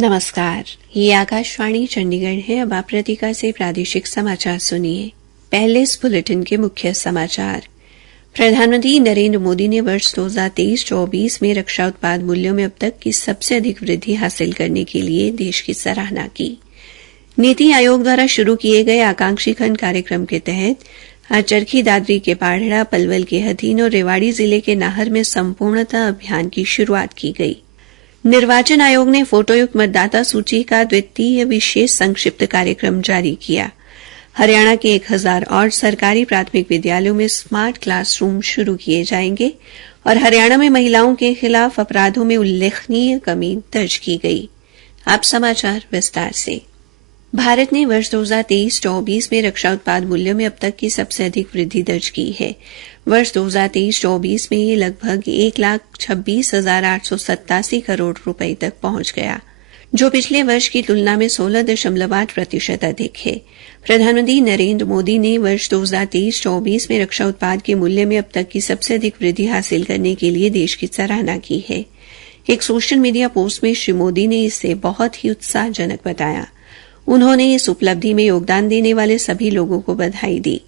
नमस्कार, ये आकाशवाणी चंडीगढ़ है। अब आप प्रतीका से प्रादेशिक समाचार सुनिए। पहले इस बुलेटिन के मुख्य समाचार। प्रधानमंत्री नरेंद्र मोदी ने वर्ष 2023-24 में रक्षा उत्पाद मूल्यों में अब तक की सबसे अधिक वृद्धि हासिल करने के लिए देश की सराहना की। नीति आयोग द्वारा शुरू किए गए आकांक्षी खंड कार्यक्रम के तहत आज चरखी दादरी के पाढ़ड़ा, पलवल के हथीन और रेवाड़ी जिले के नाहर में संपूर्णता अभियान की शुरुआत की गई। निर्वाचन आयोग ने फोटोयुक्त मतदाता सूची का द्वितीय विशेष संक्षिप्त कार्यक्रम जारी किया। हरियाणा के 1000 और सरकारी प्राथमिक विद्यालयों में स्मार्ट क्लासरूम शुरू किए जाएंगे और हरियाणा में महिलाओं के खिलाफ अपराधों में उल्लेखनीय कमी दर्ज की गई। अब समाचार विस्तार से। भारत ने वर्ष 2023-24 में रक्षा उत्पाद मूल्यों में अब तक की सबसे अधिक वृद्धि दर्ज की है। वर्ष 2023-24 में ये लगभग 1,26,887 करोड़ रुपए तक पहुंच गया, जो पिछले वर्ष की तुलना में 16.8% अधिक है। प्रधानमंत्री नरेंद्र मोदी ने वर्ष 2023-24 में रक्षा उत्पाद के मूल्य में अब तक की सबसे अधिक वृद्धि हासिल करने के लिए देश की सराहना की है। एक सोशल मीडिया पोस्ट में श्री मोदी ने इसे बहुत ही उत्साहजनक बताया। उन्होंने इस उपलब्धि में योगदान देने वाले सभी लोगों को बधाई दी।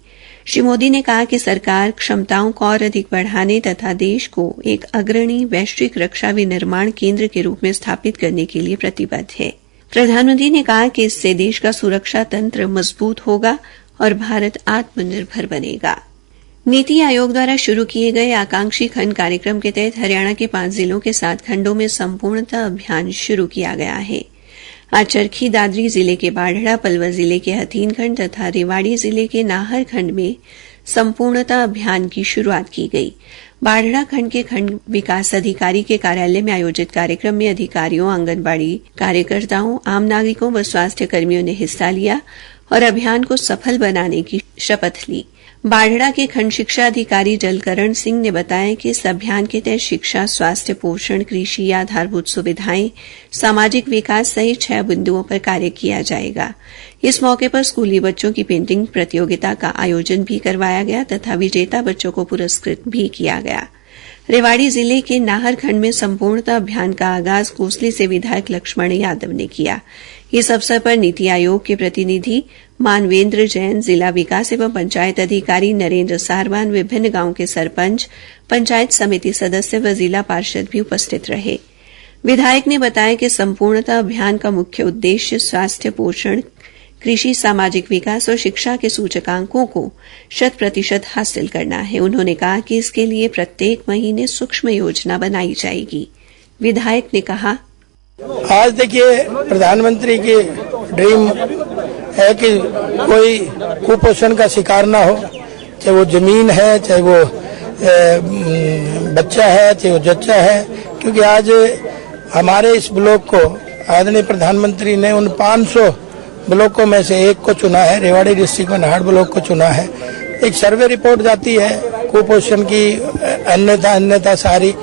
श्री मोदी ने कहा कि सरकार क्षमताओं को और अधिक बढ़ाने तथा देश को एक अग्रणी वैश्विक रक्षा विनिर्माण केंद्र के रूप में स्थापित करने के लिए प्रतिबद्ध है। प्रधानमंत्री ने कहा कि इससे देश का सुरक्षा तंत्र मजबूत होगा और भारत आत्मनिर्भर बनेगा। नीति आयोग द्वारा शुरू किए गए आकांक्षी खंड कार्यक्रम के तहत हरियाणा के 5 जिलों के 7 खंडों में संपूर्णता अभियान शुरू किया गया है। आज चरखी दादरी जिले के बाढ़ड़ा, पलवल जिले के हथीन खंड तथा रेवाड़ी जिले के नाहर खंड में संपूर्णता अभियान की शुरुआत की गई। बाढ़ड़ा खंड के खंड विकास अधिकारी के कार्यालय में आयोजित कार्यक्रम में अधिकारियों, आंगनबाड़ी कार्यकर्ताओं, आम नागरिकों व स्वास्थ्य कर्मियों ने हिस्सा लिया और अभियान को सफल बनाने की शपथ ली। बाढ़ड़ा के खंड शिक्षा अधिकारी जलकरण सिंह ने बताया कि इस अभियान के तहत शिक्षा, स्वास्थ्य, पोषण, कृषि, आधारभूत सुविधाएं, सामाजिक विकास सहित 6 बिंदुओं पर कार्य किया जाएगा। इस मौके पर स्कूली बच्चों की पेंटिंग प्रतियोगिता का आयोजन भी करवाया गया तथा विजेता बच्चों को पुरस्कृत भी किया गया। रेवाड़ी जिले के नाहर खंड में संपूर्णता अभियान का आगाज कोसली से विधायक लक्ष्मण यादव ने किया। इस अवसर पर नीति आयोग के प्रतिनिधि मानवेंद्र जैन, जिला विकास एवं पंचायत अधिकारी नरेंद्र सारवान, विभिन्न गांवों के सरपंच, पंचायत समिति सदस्य व जिला पार्षद भी उपस्थित रहे। विधायक ने बताया कि संपूर्णता अभियान का मुख्य उद्देश्य स्वास्थ्य, पोषण, कृषि, सामाजिक विकास और शिक्षा के सूचकांकों को 100% हासिल करना है। उन्होंने कहा कि इसके लिए प्रत्येक महीने सूक्ष्म योजना बनाई जाएगी। विधायक ने कहा, आज देखिए प्रधानमंत्री की ड्रीम है कि कोई कुपोषण का शिकार ना हो, चाहे वो जमीन है, चाहे वो बच्चा है, चाहे वो जच्चा है। क्योंकि आज हमारे इस ब्लॉक को आदरणीय प्रधानमंत्री ने उन 500 ब्लॉकों में से एक को चुना है, रेवाड़ी डिस्ट्रिक्ट में नाहर ब्लॉक को चुना है। एक सर्वे रिपोर्ट जाती है कुपोषण की, अन्यथा सारी।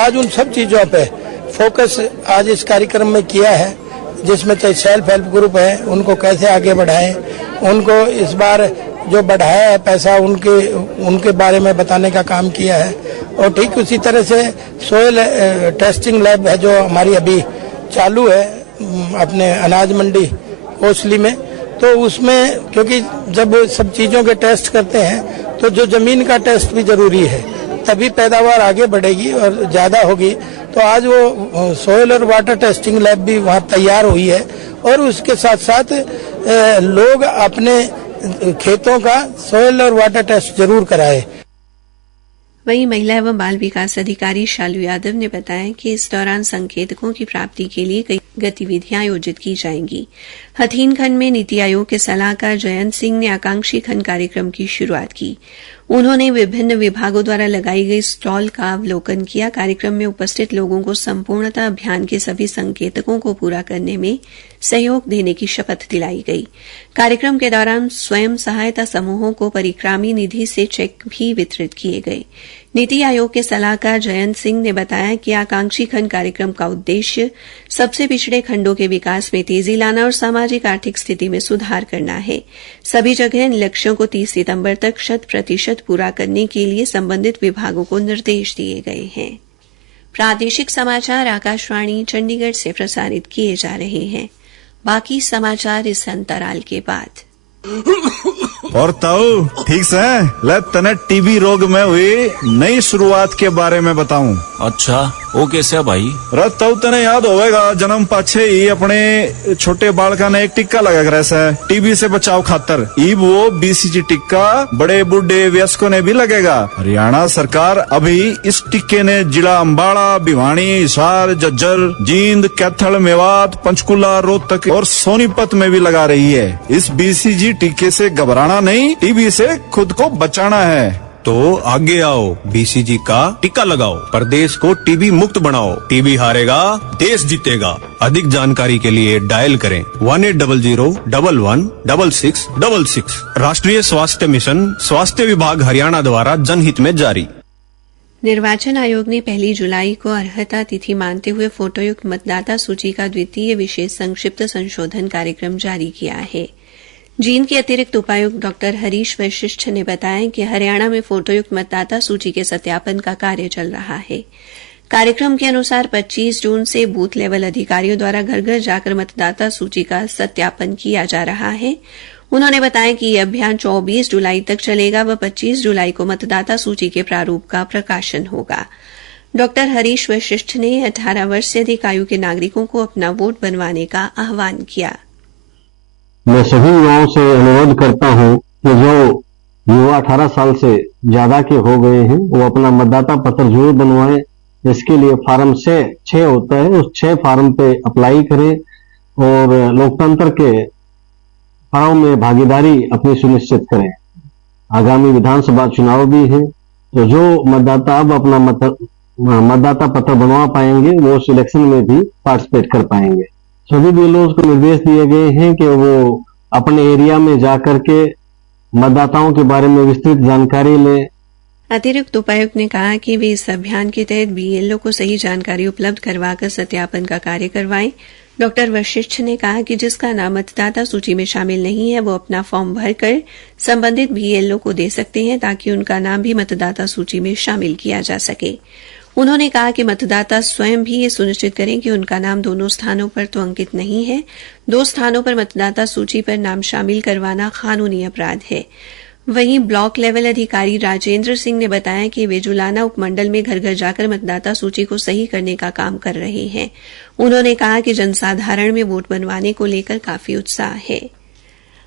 आज उन सब चीजों पे फोकस आज इस कार्यक्रम में किया है, जिसमें चाहे सेल्फ हेल्प ग्रुप है, उनको कैसे आगे बढ़ाएं, उनको इस बार जो बढ़ाया है पैसा उनके बारे में बताने का काम किया है। और ठीक उसी तरह से सोयल टेस्टिंग लैब है जो हमारी अभी चालू है अपने अनाज मंडी कोसली में। तो उसमें क्योंकि जब सब चीजों के टेस्ट करते हैं तो जो जमीन का टेस्ट भी जरूरी है, तभी पैदावार आगे बढ़ेगी और ज्यादा होगी। तो आज वो सोयल और वाटर टेस्टिंग लैब भी वहाँ तैयार हुई है और उसके साथ साथ लोग अपने खेतों का सोयल और वाटर टेस्ट जरूर कराए। वहीं महिला एवं बाल विकास अधिकारी शालू यादव ने बताया कि इस दौरान संकेतकों की प्राप्ति के लिए कई गतिविधियां आयोजित की जाएंगी। हथीन खंड में नीति आयोग के सलाहकार जयंत सिंह ने आकांक्षी खंड कार्यक्रम की शुरुआत की। उन्होंने विभिन्न विभागों द्वारा लगाई गई स्टॉल का अवलोकन किया। कार्यक्रम में उपस्थित लोगों को संपूर्णता अभियान के सभी संकेतकों को पूरा करने में सहयोग देने की शपथ दिलाई गई। कार्यक्रम के दौरान स्वयं सहायता समूहों को परिक्रामी निधि से चेक भी वितरित किए गए। नीति आयोग के सलाहकार जयंत सिंह ने बताया कि आकांक्षी खंड कार्यक्रम का उद्देश्य सबसे पिछड़े खंडों के विकास में तेजी लाना और सामाजिक आर्थिक स्थिति में सुधार करना है। सभी जगह इन लक्ष्यों को 30 सितंबर तक 100% पूरा करने के लिए संबंधित विभागों को निर्देश दिए गए हैं। प्रादेशिक समाचार आकाशवाणी चंडीगढ़ से प्रसारित किए जा रहे हैं। बाकी समाचार इस अंतराल के बाद। और ताऊ ठीक से ले तने टीबी रोग में हुई नई शुरुआत के बारे में बताऊं। अच्छा वो कैसे है भाई? ताऊ तने याद होगा जन्म पाछे ही अपने छोटे बालका ने एक टिक्का लगा कर ऐसा टीबी से बचाव खातर ई वो बीसीजी टिक्का बड़े बूढ़े वयस्कों ने भी लगेगा। हरियाणा सरकार अभी इस टिक्के ने जिला अम्बाड़ा, भिवानी, हिसार, झज्जर, जींद, कैथल, मेवात, पंचकुला, रोहतक और सोनीपत में भी लगा रही है। इस बीसीजी टिक्के से घबराना नहीं, टीबी से खुद को बचाना है। तो आगे आओ, बीसीजी का टिक्का लगाओ, प्रदेश को टीबी मुक्त बनाओ। टीबी हारेगा देश जीतेगा। अधिक जानकारी के लिए डायल करें 1800-11-6666। राष्ट्रीय स्वास्थ्य मिशन, स्वास्थ्य विभाग हरियाणा द्वारा जनहित में जारी। निर्वाचन आयोग ने 1 जुलाई को अर्हता तिथि मानते हुए फोटोयुक्त मतदाता सूची का द्वितीय विशेष संक्षिप्त संशोधन कार्यक्रम जारी किया है। जींद के अतिरिक्त उपायुक्त डॉ हरीश वशिष्ठ ने बताया कि हरियाणा में फोटोयुक्त मतदाता सूची के सत्यापन का कार्य चल रहा है। कार्यक्रम के अनुसार 25 जून से बूथ लेवल अधिकारियों द्वारा घर घर जाकर मतदाता सूची का सत्यापन किया जा रहा है। उन्होंने बताया कि यह अभियान 24 जुलाई तक चलेगा व 25 जुलाई को मतदाता सूची के प्रारूप का प्रकाशन होगा। डॉ हरीश वशिष्ठ ने 18 वर्ष से अधिक आयु के नागरिकों को अपना वोट बनवाने का आह्वान किया। मैं सभी युवाओं से अनुरोध करता हूं कि जो युवा 18 साल से ज्यादा के हो गए हैं वो अपना मतदाता पत्र जरूर बनवाएं। इसके लिए फार्म 6 होता है, उस 6 फार्म पे अप्लाई करें और लोकतंत्र के पर्व में भागीदारी अपनी सुनिश्चित करें। आगामी विधानसभा चुनाव भी है, तो जो मतदाता अब अपना मतदाता पत्र बनवा पाएंगे वो सिलेक्शन में भी पार्टिसिपेट कर पाएंगे। सभी बीएलओज को निर्देश दिए गए हैं कि वो अपने एरिया में जाकर के मतदाताओं के बारे में विस्तृत जानकारी लें। अतिरिक्त उपायुक्त ने कहा कि वे इस अभियान के तहत बीएलओ को सही जानकारी उपलब्ध करवाकर सत्यापन का कार्य करवाएं। डॉ वशिष्ठ ने कहा कि जिसका नाम मतदाता सूची में शामिल नहीं है वो अपना फॉर्म भरकर संबंधित बीएलओ को दे सकते हैं ताकि उनका नाम भी मतदाता सूची में शामिल किया जा सके। उन्होंने कहा कि मतदाता स्वयं भी ये सुनिश्चित करें कि उनका नाम दोनों स्थानों पर तो अंकित नहीं है। 2 स्थानों पर मतदाता सूची पर नाम शामिल करवाना कानूनी अपराध है। वहीं ब्लॉक लेवल अधिकारी राजेंद्र सिंह ने बताया कि वे जुलाना उपमंडल में घर घर जाकर मतदाता सूची को सही करने का काम कर रहे हैं। उन्होंने कहा कि जनसाधारण में वोट बनवाने को लेकर काफी उत्साह है।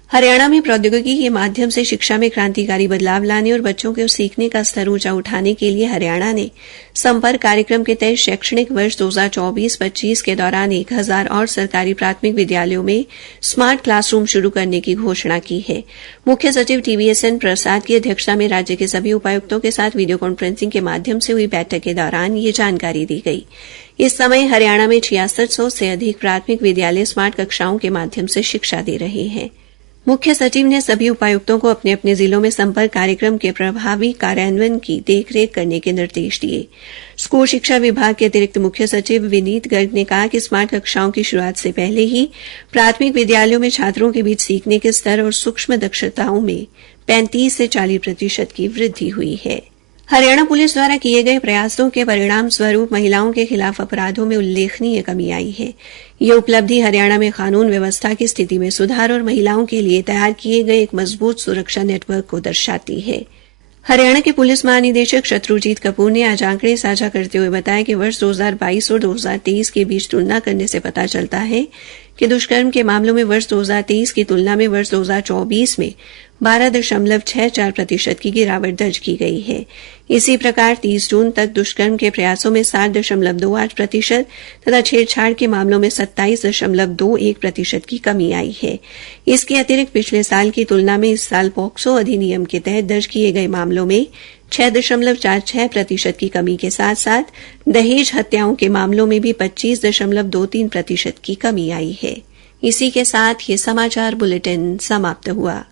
हरियाणा में प्रौद्योगिकी के माध्यम से शिक्षा में क्रांतिकारी बदलाव लाने और बच्चों के सीखने का स्तर ऊंचा उठाने के लिए हरियाणा ने संपर्क कार्यक्रम के तहत शैक्षणिक वर्ष 2024-25 के दौरान 1000 और सरकारी प्राथमिक विद्यालयों में स्मार्ट क्लासरूम शुरू करने की घोषणा की है। मुख्य सचिव TVSN प्रसाद की अध्यक्षता में राज्य के सभी उपायुक्तों के साथ वीडियो कॉन्फ्रेंसिंग के माध्यम से हुई बैठक के दौरान ये जानकारी दी गई। इस समय हरियाणा में 6600 से अधिक प्राथमिक विद्यालय स्मार्ट कक्षाओं के माध्यम से शिक्षा दे रहे हैं। मुख्य सचिव ने सभी उपायुक्तों को अपने अपने जिलों में संपर्क कार्यक्रम के प्रभावी कार्यान्वयन की देखरेख करने के निर्देश दिए। स्कूल शिक्षा विभाग के अतिरिक्त मुख्य सचिव विनीत गर्ग ने कहा कि स्मार्ट कक्षाओं की शुरुआत से पहले ही प्राथमिक विद्यालयों में छात्रों के बीच सीखने के स्तर और सूक्ष्म दक्षताओं में 35 से 40% की वृद्धि हुई है। हरियाणा पुलिस द्वारा किए गए प्रयासों के परिणाम स्वरूप महिलाओं के खिलाफ अपराधों में उल्लेखनीय कमी आई है। यह उपलब्धि हरियाणा में कानून व्यवस्था की स्थिति में सुधार और महिलाओं के लिए तैयार किए गए एक मजबूत सुरक्षा नेटवर्क को दर्शाती है। हरियाणा के पुलिस महानिदेशक शत्रुजीत कपूर ने आज आंकड़े साझा करते हुए बताया कि वर्ष 2022 और 2023 के बीच तुलना करने से पता चलता है कि दुष्कर्म के मामलों में वर्ष 2023 की तुलना में वर्ष 2024 में 12.64% की गिरावट दर्ज की गई है। इसी प्रकार 30 जून तक दुष्कर्म के प्रयासों में 7.28% तथा छेड़छाड़ के मामलों में 27.21% की कमी आई है। इसके अतिरिक्त पिछले साल की तुलना में इस साल पॉक्सो अधिनियम के तहत दर्ज किए गए मामलों में 6.46% की कमी के साथ साथ दहेज हत्याओं के मामलों में भी 25.23% की कमी आई है। इसी के साथ ये समाचार बुलेटिन समाप्त हुआ।